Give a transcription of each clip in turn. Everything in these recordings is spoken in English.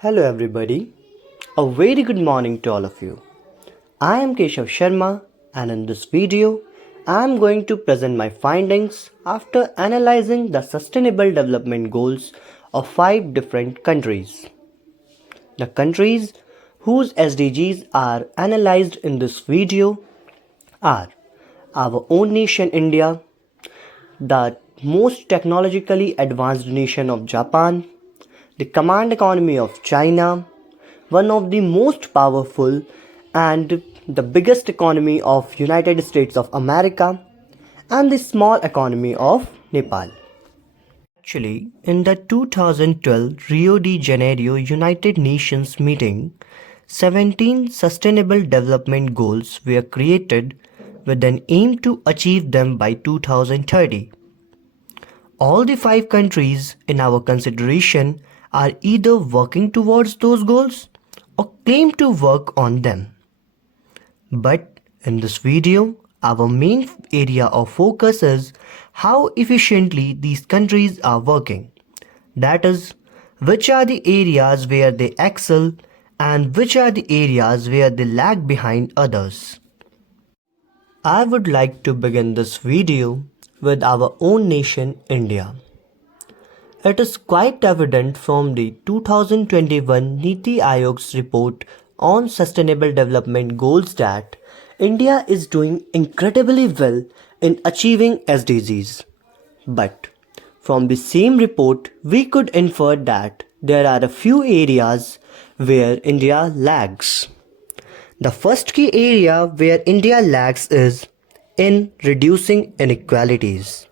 Hello everybody, a very good morning to all of you. I am Keshav Sharma and in this video I am going to present my findings after analyzing the Sustainable Development Goals of 5 different countries. The countries whose SDGs are analyzed in this video are our own nation India, the most technologically advanced nation of Japan, the command economy of China, one of the most powerful and the biggest economy of United States of America, and the small economy of Nepal. Actually, in the 2012 Rio de Janeiro United Nations meeting, 17 Sustainable Development Goals were created with an aim to achieve them by 2030. All the 5 countries in our consideration are either working towards those goals or claim to work on them. But in this video, our main area of focus is how efficiently these countries are working. That is, which are the areas where they excel and which are the areas where they lag behind others. I would like to begin this video with our own nation, India. It is quite evident from the 2021 Niti Aayog's report on Sustainable Development Goals that India is doing incredibly well in achieving SDGs. But from the same report, we could infer that there are a few areas where India lags. The first key area where India lags is in reducing inequalities.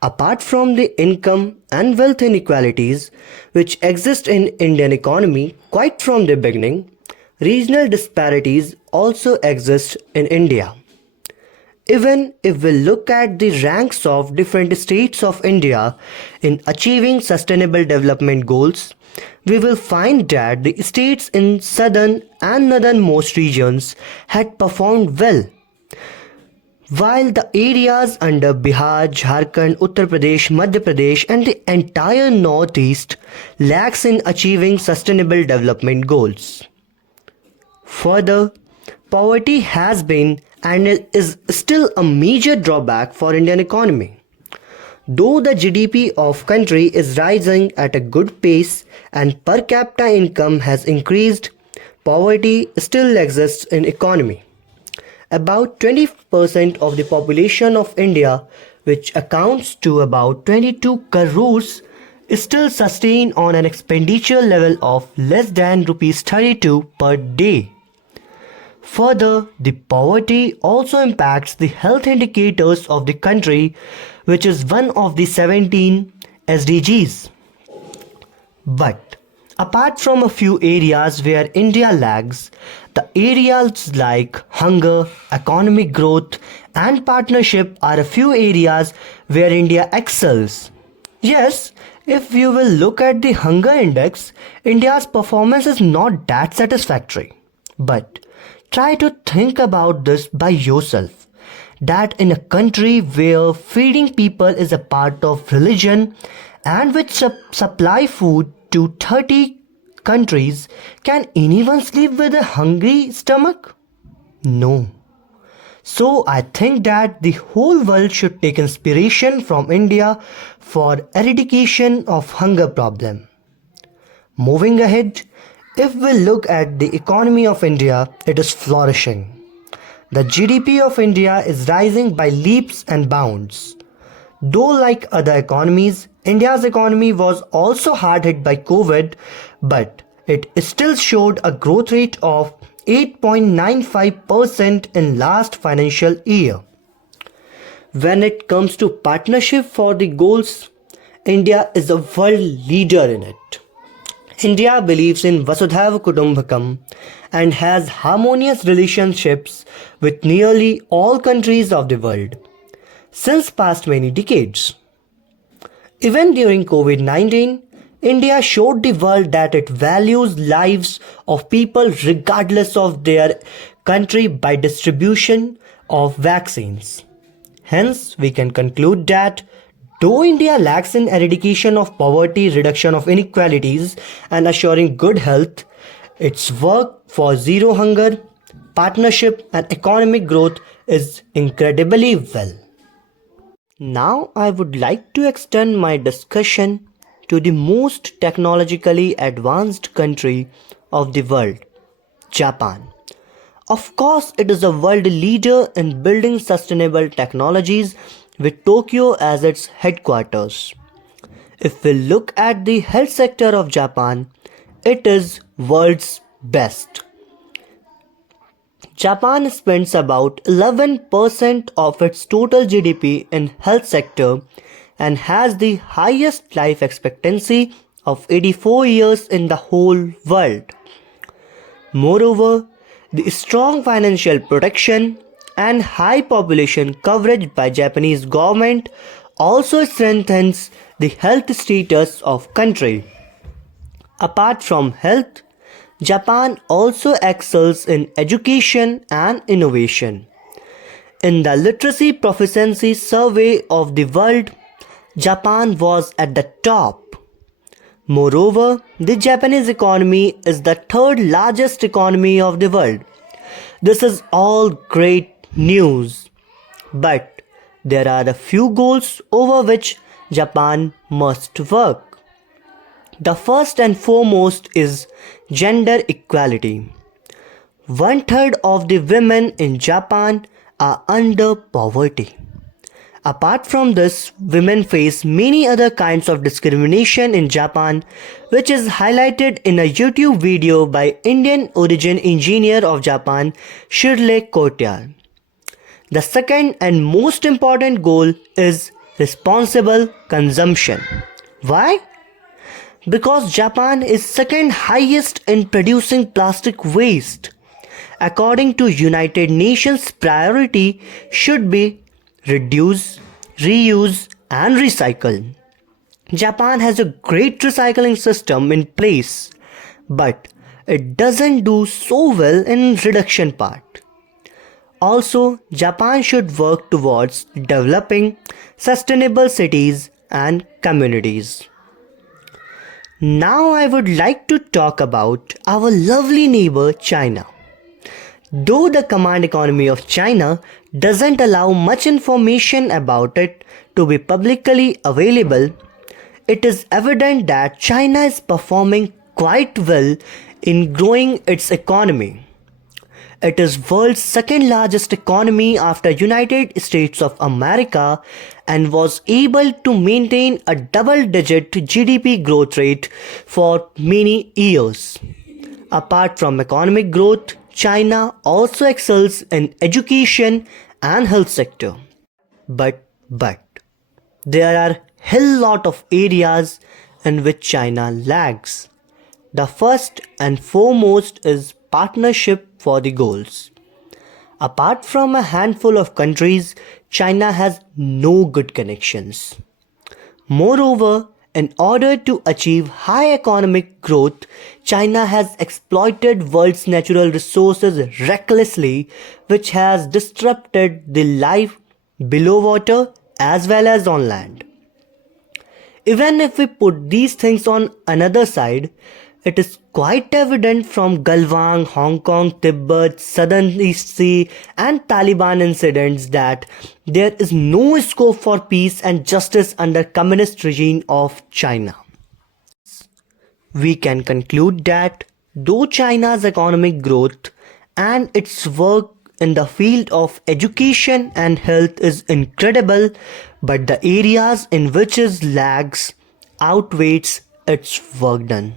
Apart from the income and wealth inequalities which exist in Indian economy quite from the beginning, regional disparities also exist in India. Even if we look at the ranks of different states of India in achieving sustainable development goals, we will find that the states in southern and northernmost regions had performed well, while the areas under Bihar, Jharkhand, Uttar Pradesh, Madhya Pradesh and the entire northeast lacks in achieving sustainable development goals. Further, poverty has been and is still a major drawback for Indian economy. Though the GDP of country is rising at a good pace and per capita income has increased, poverty still exists in economy. About 20% of the population of India, which accounts to about 22 crores, is still sustained on an expenditure level of less than Rs 32 per day. Further, the poverty also impacts the health indicators of the country, which is one of the 17 SDGs. But apart from a few areas where India lags, the areas like hunger, economic growth and partnership are a few areas where India excels. Yes, if you will look at the hunger index, India's performance is not that satisfactory. But try to think about this by yourself, that in a country where feeding people is a part of religion and which supply food to 30 countries, can anyone sleep with a hungry stomach? No. So I think that the whole world should take inspiration from India for eradication of hunger problem. Moving ahead, if we look at the economy of India, it is flourishing. The GDP of India is rising by leaps and bounds. Though like other economies, India's economy was also hard hit by COVID, but it still showed a growth rate of 8.95% in last financial year. When it comes to partnership for the goals, India is a world leader in it. India believes in Vasudhaiva Kutumbakam and has harmonious relationships with nearly all countries of the world since past many decades. Even during COVID-19, India showed the world that it values lives of people regardless of their country by distribution of vaccines. Hence, we can conclude that Though India lacks in eradication of poverty, reduction of inequalities, and assuring good health, its work for zero hunger, partnership, and economic growth is incredibly well. Now, I would like to extend my discussion to the most technologically advanced country of the world, Japan. Of course, it is a world leader in building sustainable technologies with Tokyo as its headquarters. If we look at the health sector of Japan, it is world's best. Japan spends about 11% of its total GDP in health sector and has the highest life expectancy of 84 years in the whole world. Moreover, the strong financial protection and high population coverage by Japanese government also strengthens the health status of country. Apart from health, Japan also excels in education and innovation. In the Literacy Proficiency Survey of the world, Japan was at the top. Moreover, the Japanese economy is the third largest economy of the world. This is all great news. But there are a few goals over which Japan must work. The first and foremost is gender equality. One third of the women in Japan are under poverty. Apart from this, women face many other kinds of discrimination in Japan, which is highlighted in a YouTube video by Indian origin engineer of Japan, Shirley Kotyar. The second and most important goal is responsible consumption. Why? Because Japan is second highest in producing plastic waste. According to United Nations, priority should be reduce, reuse and recycle. Japan has a great recycling system in place, but it doesn't do so well in reduction part. Also, Japan should work towards developing sustainable cities and communities. Now I would like to talk about our lovely neighbor China. Though the command economy of China doesn't allow much information about it to be publicly available, it is evident that China is performing quite well in growing its economy. It is world's second largest economy after United States of America and was able to maintain a double-digit GDP growth rate for many years. Apart from economic growth, China also excels in education and health sector. But there are hell lot of areas in which China lags. The first and foremost is partnership for the goals. Apart from a handful of countries, China has no good connections. Moreover, in order to achieve high economic growth, China has exploited world's natural resources recklessly, which has disrupted the life below water as well as on land. Even if we put these things on another side, it is quite evident from Galwang, Hong Kong, Tibet, Southern East Sea and Taliban incidents that there is no scope for peace and justice under communist regime of China. We can conclude that though China's economic growth and its work in the field of education and health is incredible, but the areas in which it lags outweighs its work done.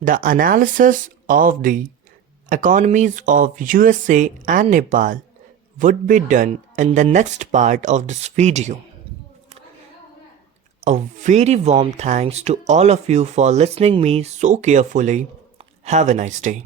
The analysis of the economies of USA and Nepal would be done in the next part of this video. A very warm thanks to all of you for listening me so carefully. Have a nice day.